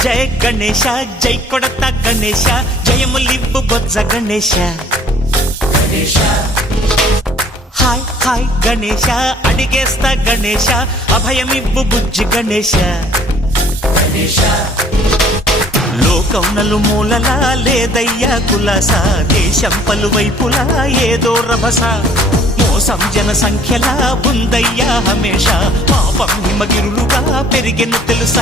జయ గణేశ జై కొడత గణేశ జయములివ్వు బొజ్జ Ganesha hi hi Ganesha అడిగేస్తా Ganesha అభయమివ్వు బుజ్జి గణేశ లోకం నలుమూలలా లేదయ్యా కులాస దేశం పలువైపులా ఏదో రభస మోసం జన సంఖ్యలా ఉందయ్యా హమేష పాపం హిమగిరులుగా పెరిగెను తెలుసా